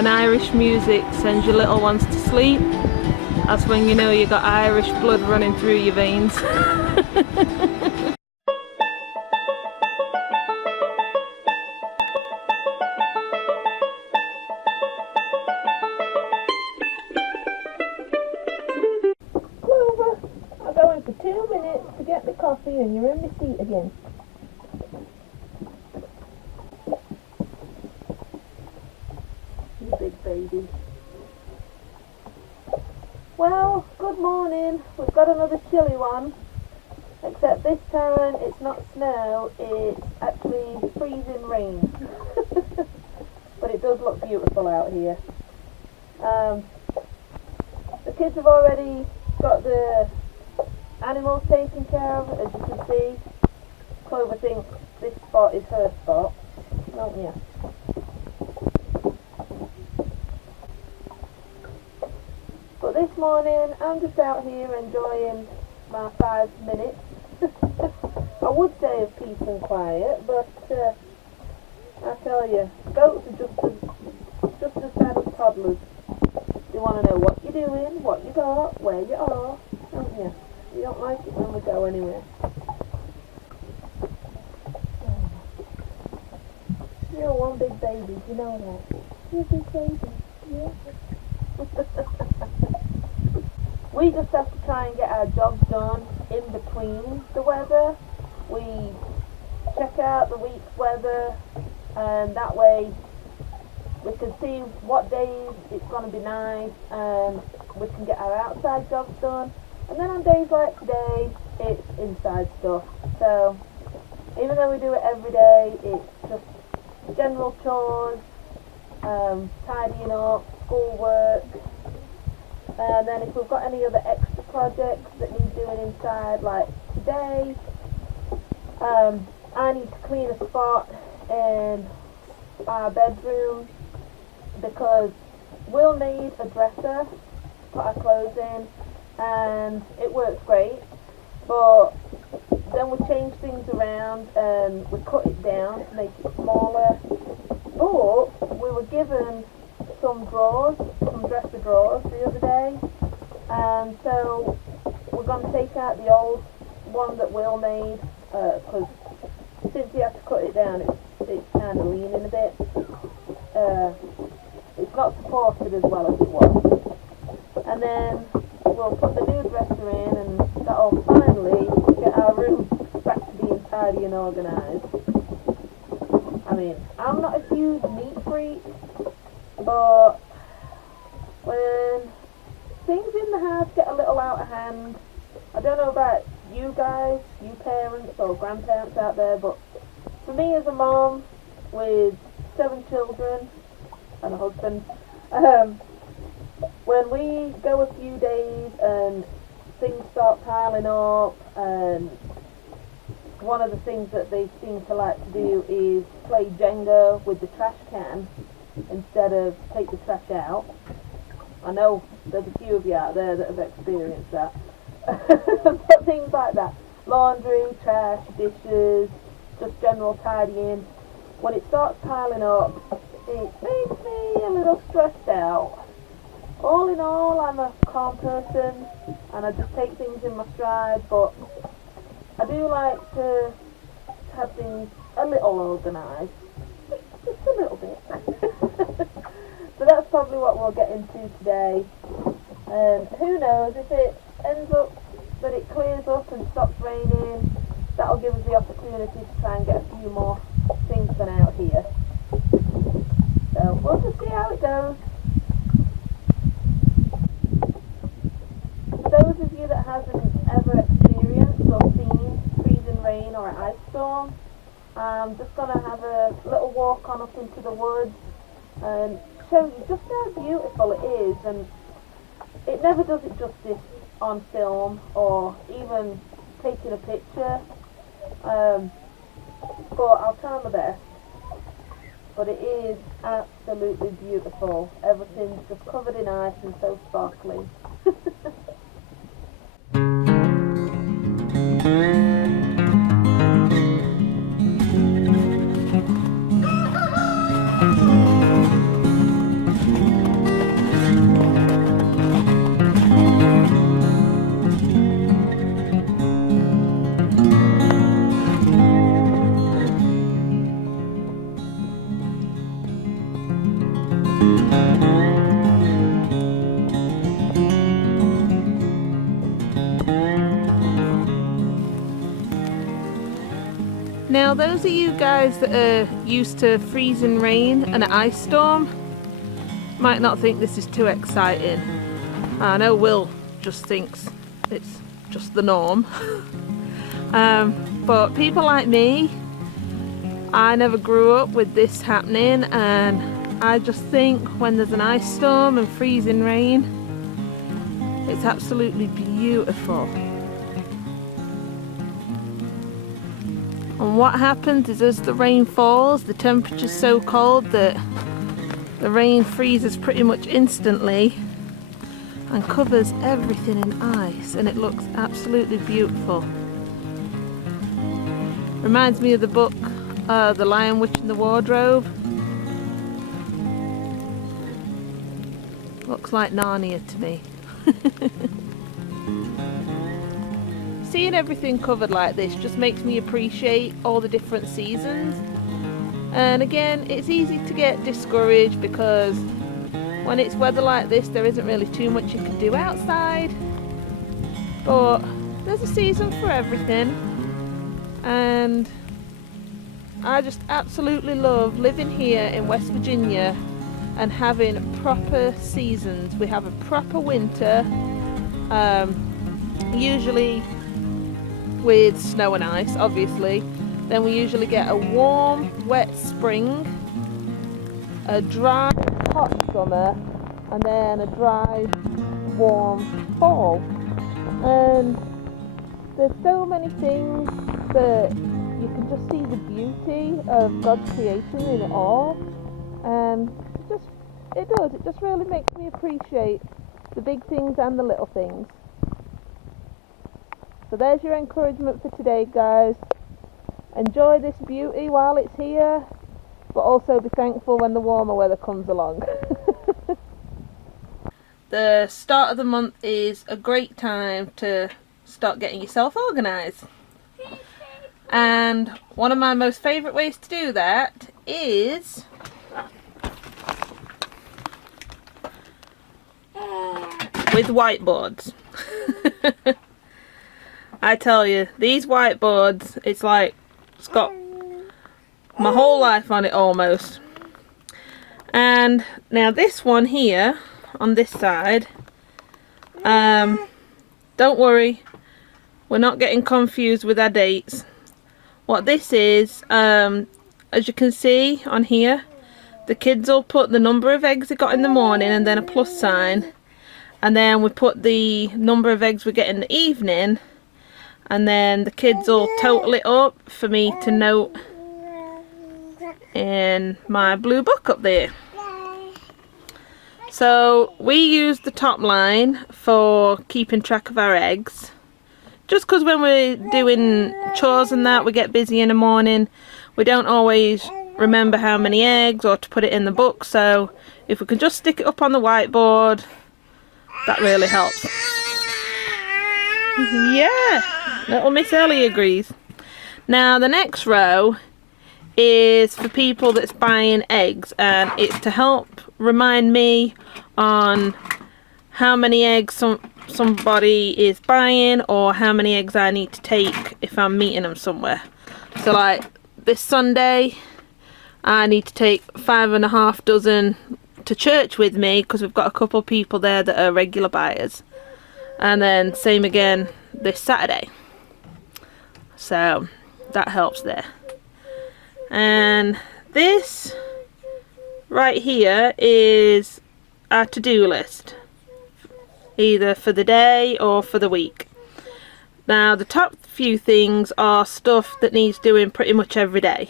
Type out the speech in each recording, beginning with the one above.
when Irish music sends your little ones to sleep, that's when you know you got Irish blood running through your veins. Clover, I'll go in for 2 minutes to get the coffee and you're in the seat again. You big baby. Well, good morning. We've got another chilly one, except this time it's not snow, it's actually freezing rain. But it does look beautiful out here. The kids have already got the animals taken care of, as you can see. Clover thinks this spot is her spot, don't you? But this morning I'm just out here enjoying my 5 minutes. I would say of peace and quiet, but I tell you, goats are just as bad as toddlers. They want to know what you're doing, what you got, where you are, don't you? You don't like it when we go anywhere. You're one big baby, you know that. You're a big baby, yeah. We just have to try and get our jobs done in between the weather. We check out the week's weather, and that way we can see what days it's going to be nice, and we can get our outside jobs done. And then on days like today, it's inside stuff. So even though we do it every day, it's just general chores, tidying up, schoolwork. And then if we've got any other extra projects that need doing inside, like today, I need to clean a spot in our bedroom because we'll need a dresser to put our clothes in, and it works great, but then we change things around and we cut it down to make it smaller. But we were given some drawers, some dresser drawers the other day, and so we're going to take out the old one that Will made, because since he had to cut it down, it's kind of leaning a bit. It's not supported as well as it was. And then we'll put the new dresser in, and that'll finally get our room back to being tidy and organised. I mean, I'm not a huge neat freak, but when things in the house get a little out of hand, I don't know about you guys, you parents or grandparents out there, but for me as a mom with 7 children and a husband, when we go a few days and things start piling up, and one of the things that they seem to like to do is play Jenga with the trash can instead of take the trash out. I know there's a few of you out there that have experienced that. But things like that, laundry, trash, dishes, just general tidying, when it starts piling up, it makes me a little stressed out. All in all, I'm a calm person and I just take things in my stride, but I do like to have things a little organised, just a little bit. So that's probably what we'll get into today. And who knows, if it ends up that it clears up and stops raining, that'll give us the opportunity to try and get a few more things done out here. So we'll just see how it goes. Those of you that hasn't ever experienced or seen freezing rain or an ice storm, I'm just going to have a little walk on up into the woods and show you just how beautiful it is. And it never does it justice on film or even taking a picture, but I'll try my best. But it is absolutely beautiful. Everything's just covered in ice and so sparkling. Now those of you guys that are used to freezing rain and an ice storm might not think this is too exciting. I know Will just thinks it's just the norm. But people like me, I never grew up with this happening, and I just think when there's an ice storm and freezing rain, it's absolutely beautiful. And what happens is as the rain falls, the temperature's so cold that the rain freezes pretty much instantly and covers everything in ice, and it looks absolutely beautiful. Reminds me of the book The Lion, Witch and the Wardrobe. Looks like Narnia to me. Seeing everything covered like this just makes me appreciate all the different seasons. And again, it's easy to get discouraged because when it's weather like this, there isn't really too much you can do outside. But there's a season for everything. And I just absolutely love living here in West Virginia and having proper seasons. We have a proper winter, usually with snow and ice, obviously. Then we usually get a warm, wet spring, a dry, hot summer, and then a dry, warm fall. And there's so many things that you can just see the beauty of God's creation in it all. And it just really makes me appreciate the big things and the little things. So there's your encouragement for today, guys. Enjoy this beauty while it's here, but also be thankful when the warmer weather comes along. The start of the month is a great time to start getting yourself organised. And one of my most favourite ways to do that is with whiteboards. I tell you, these whiteboards, it's got my whole life on it almost. And now this one here on this side, don't worry, we're not getting confused with our dates. What this is, as you can see on here, the kids will put the number of eggs they got in the morning and then a plus sign, and then we put the number of eggs we get in the evening, and then the kids will total it up for me to note in my blue book up there. So we use the top line for keeping track of our eggs, just because when we're doing chores and that, we get busy in the morning, we don't always remember how many eggs or to put it in the book. So if we can just stick it up on the whiteboard, that really helps. Yeah, little Miss Ellie agrees. Now the next row is for people that's buying eggs, and it's to help remind me on how many eggs somebody is buying or how many eggs I need to take if I'm meeting them somewhere. So like this Sunday I need to take 5.5 dozen to church with me because we've got a couple people there that are regular buyers. And then same again this Saturday. So that helps there. And this right here is our to-do list, either for the day or for the week. Now the top few things are stuff that needs doing pretty much every day.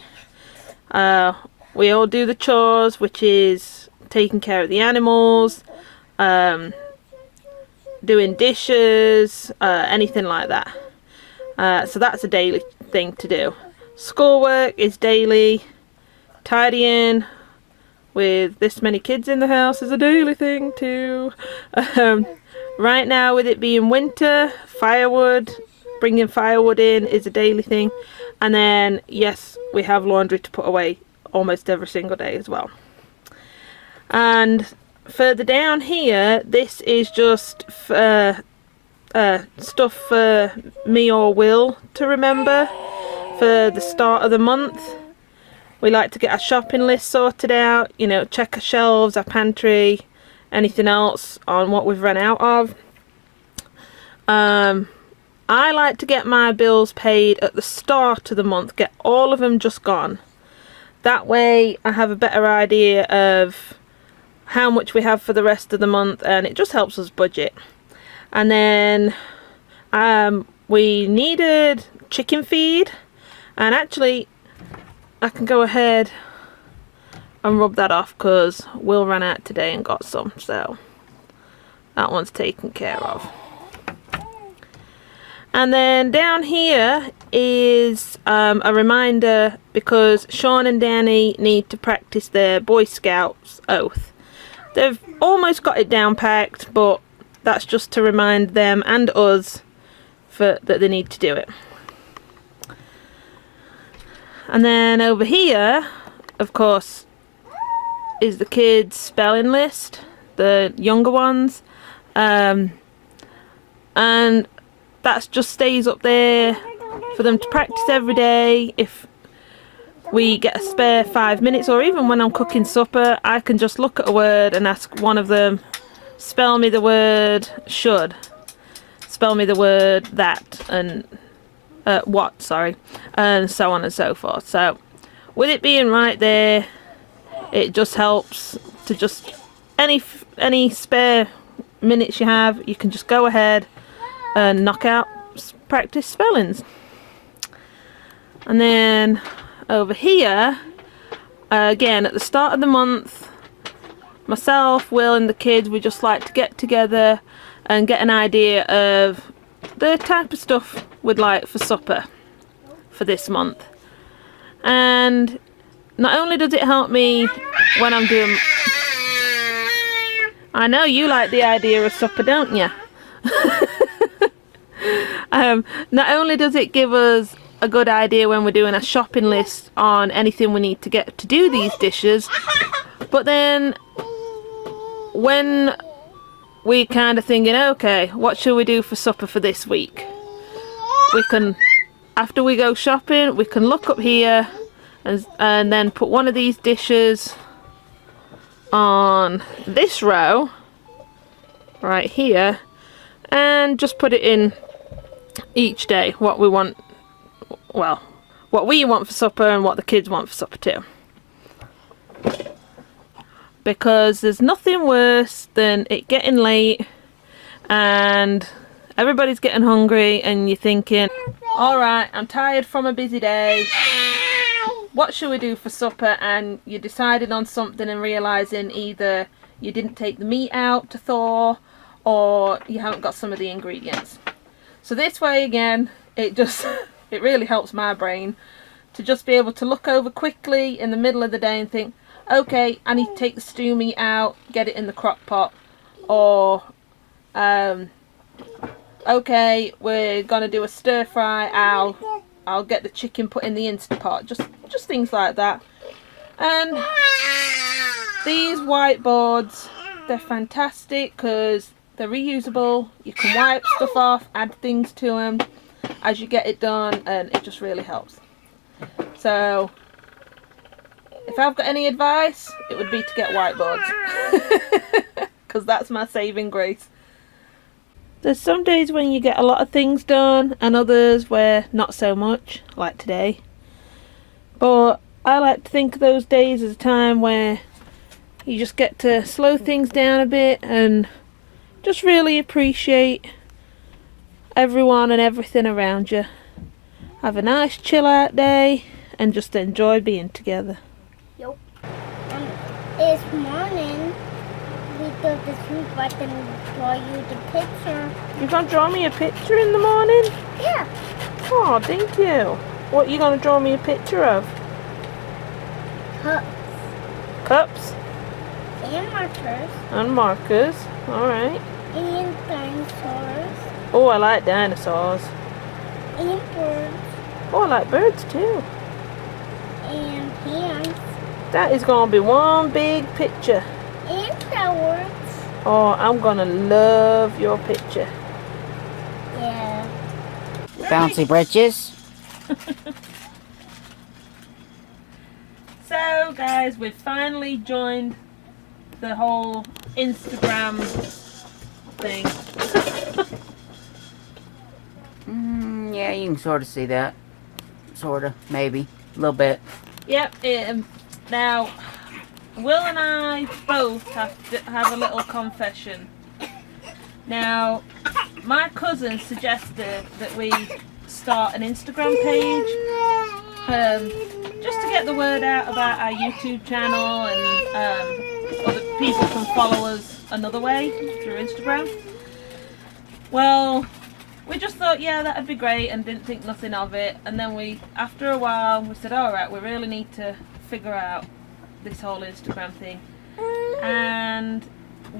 We all do the chores, which is taking care of the animals, doing dishes, anything like that. So that's a daily thing to do. Schoolwork is daily. Tidying with this many kids in the house is a daily thing too. Right now, with it being winter, firewood, bringing firewood in is a daily thing. And then yes, we have laundry to put away almost every single day as well. And further down here, this is just stuff for me or Will to remember for the start of the month. We like to get our shopping list sorted out, you know, check our shelves, our pantry, anything else on what we've run out of. I like to get my bills paid at the start of the month, get all of them just gone. That way I have a better idea of how much we have for the rest of the month, and it just helps us budget. And then we needed chicken feed, and actually I can go ahead and rub that off because Will ran out today and got some, so that one's taken care of. And then down here is a reminder, because Sean and Danny need to practice their Boy Scouts oath. They've almost got it down packed, but that's just to remind them and us that they need to do it. And then over here, of course, is the kids' spelling list, the younger ones. And that just stays up there for them to practice every day. If we get a spare 5 minutes, or even when I'm cooking supper, I can just look at a word and ask one of them, spell me the word should, spell me the word that, and what, sorry, and so on and so forth. So with it being right there, it just helps to just any spare minutes you have, you can just go ahead and knock out practice spellings. And then over here, again at the start of the month, myself, Will and the kids, we just like to get together and get an idea of the type of stuff we'd like for supper for this month. And not only does it help me when I'm doing... I know you like the idea of supper, don't you? Not only does it give us a good idea when we're doing a shopping list on anything we need to get to do these dishes, but then when we kind of thinking, okay, what should we do for supper for this week, we can, after we go shopping, we can look up here and then put one of these dishes on this row right here, and just put it in each day what we want, well, what we want for supper and what the kids want for supper too. Because there's nothing worse than it getting late and everybody's getting hungry and you're thinking, alright, I'm tired from a busy day, what should we do for supper? And you decided on something and realising either you didn't take the meat out to thaw or you haven't got some of the ingredients. So this way again, it just it really helps my brain to just be able to look over quickly in the middle of the day and think, okay, I need to take the stew meat out, get it in the crock pot, or okay, we're gonna do a stir fry, I'll get the chicken put in the Instant Pot, just things like that. And these whiteboards, they're fantastic because they're reusable, you can wipe stuff off, add things to them as you get it done, and it just really helps. So if I've got any advice, it would be to get whiteboards because that's my saving grace. There's some days when you get a lot of things done and others where not so much, like today. But I like to think of those days as a time where you just get to slow things down a bit and just really appreciate everyone and everything around you. Have a nice chill out day and just enjoy being together. Yep. This morning we do the soup, but then draw you the picture. You're going to draw me a picture in the morning? Yeah. Oh, thank you. What are you going to draw me a picture of? Cups. Cups? And markers. And markers. Alright. And dinosaurs. Oh, I like dinosaurs. And birds. Oh, I like birds too. And hands. That is going to be one big picture. that works. Oh, I'm gonna love your picture. Yeah. Bouncy britches. So, guys, we've finally joined the whole Instagram thing. Yeah, you can sort of see that. Sort of, maybe. A little bit. Yep. Now, Will and I both have to have a little confession. Now, my cousin suggested that we start an Instagram page just to get the word out about our YouTube channel, and other people can follow us another way through Instagram. Well, we just thought, yeah, that'd be great, and didn't think nothing of it. And then after a while, we said, all right, we really need to figure out this whole Instagram thing. And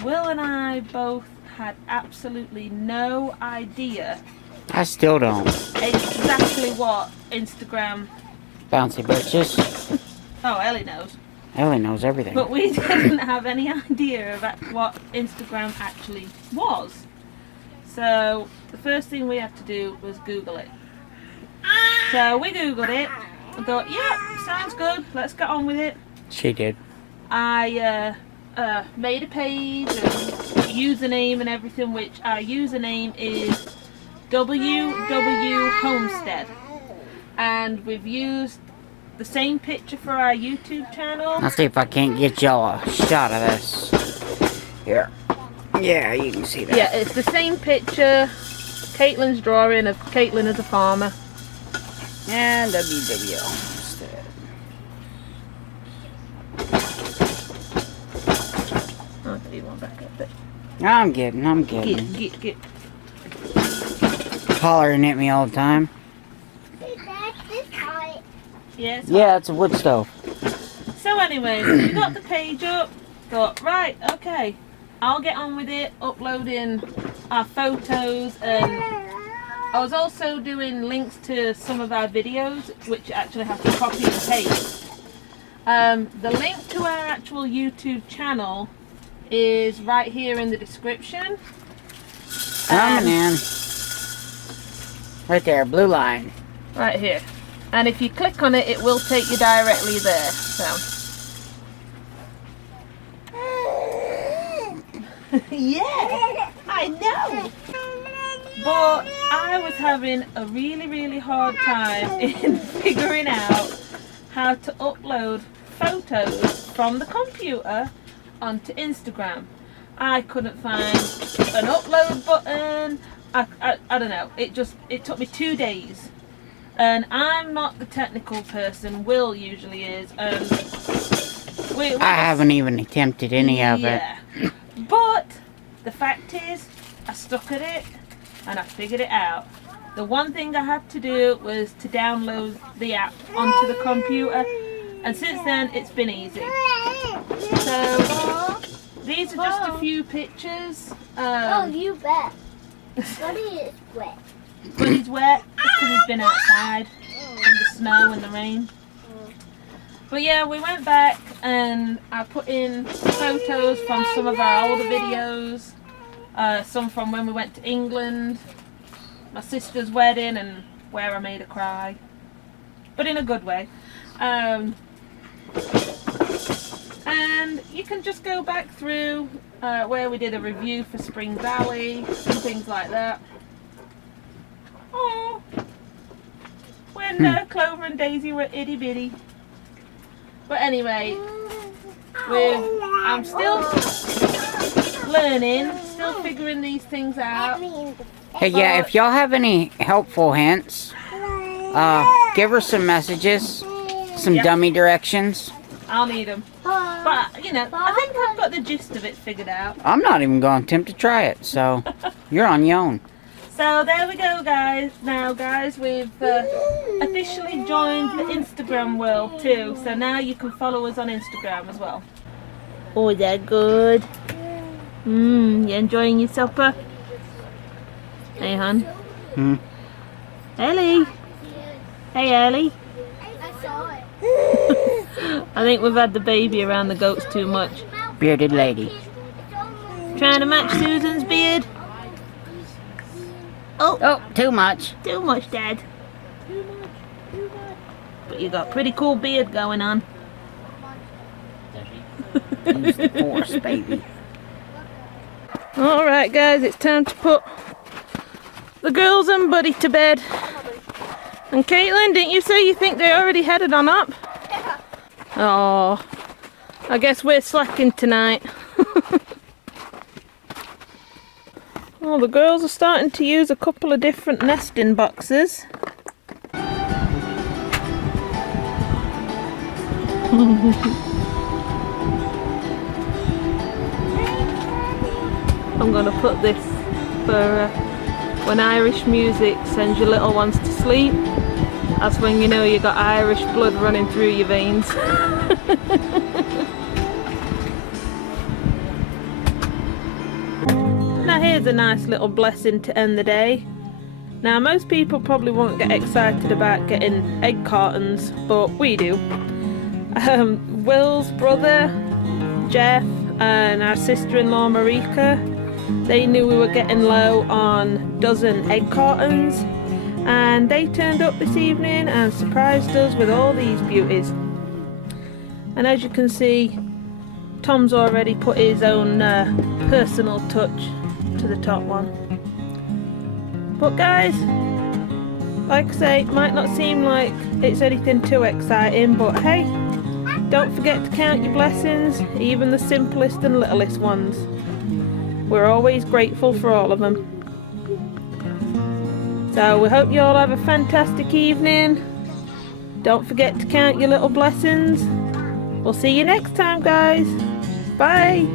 Will and I both had absolutely no idea I still don't. exactly what Instagram... Bouncy britches. Oh, Ellie knows. Ellie knows everything. But we didn't have any idea about what Instagram actually was. So the first thing we had to do was Google it. So we Googled it and thought, yeah, sounds good, let's get on with it. She did. I made a page and username and everything, which our username is WW Homestead. And we've used the same picture for our YouTube channel. I'll see if I can't get y'all a shot of this. Here. Yeah, you can see that. Yeah, it's the same picture. Caitlin's drawing of Caitlin as a farmer. And WW Homestead. I'll give you one back up there. I'm kidding. Get. Hollering at me all the time. Yeah, Yeah, it's a wood stove. So anyway, we got the page up, thought, right, okay, I'll get on with it, uploading our photos, and I was also doing links to some of our videos, which actually have to copy and paste. The link to our actual YouTube channel is right here in the description. Coming in. Right there, blue line. Right here. And if you click on it, it will take you directly there. So, yeah, I know. But I was having a really hard time in figuring out how to upload photos from the computer onto Instagram. I couldn't find an upload button. I don't know. It took me 2 days. And I'm not the technical person. Will usually is. I haven't even attempted any of it. But the fact is, I stuck at it and I figured it out. The one thing I had to do was to download the app onto the computer, and since then it's been easy. So these are just a few pictures. Oh, you bet. Buddy is wet. But he's wet because he's been outside in the snow and the rain. But yeah, we went back and I put in photos from some of our older videos, some from when we went to England, my sister's wedding, and where I made her cry, but in a good way. And you can just go back through where we did a review for Spring Valley and things like that. Oh, when Clover and Daisy were itty bitty. But anyway, I'm still learning, still figuring these things out. Hey, yeah, if y'all have any helpful hints, give her some messages, some dummy directions. I'll need them. But, you know, I think I've got the gist of it figured out. I'm not even going to attempt to try it, so you're on your own. So there we go, guys. Now, guys, we've officially joined the Instagram world too. So now you can follow us on Instagram as well. Oh, is that good? You enjoying your supper? Hey, hon. Ellie. Hey, Ellie. I saw it. I think we've had the baby around the goats too much. Bearded lady. Trying to match Susan's beard. Oh, too much. Too much, Dad. But you got pretty cool beard going on. Use the force, baby. Alright guys, it's time to put the girls and Buddy to bed. And Caitlin, didn't you say you think they already headed on up? Yeah. Oh, I guess we're slacking tonight. Oh, the girls are starting to use a couple of different nesting boxes. I'm going to put this for when Irish music sends your little ones to sleep. That's when you know you got Irish blood running through your veins. Now here's a nice little blessing to end the day. Now most people probably won't get excited about getting egg cartons, but we do. Will's brother, Jeff, and our sister-in-law Marika, they knew we were getting low on dozen egg cartons, and they turned up this evening and surprised us with all these beauties. And as you can see, Tom's already put his own personal touch to the top one. But guys, like I say, it might not seem like it's anything too exciting, but hey, don't forget to count your blessings, even the simplest and littlest ones. We're always grateful for all of them. So we hope you all have a fantastic evening. Don't forget to count your little blessings. We'll see you next time, guys. Bye.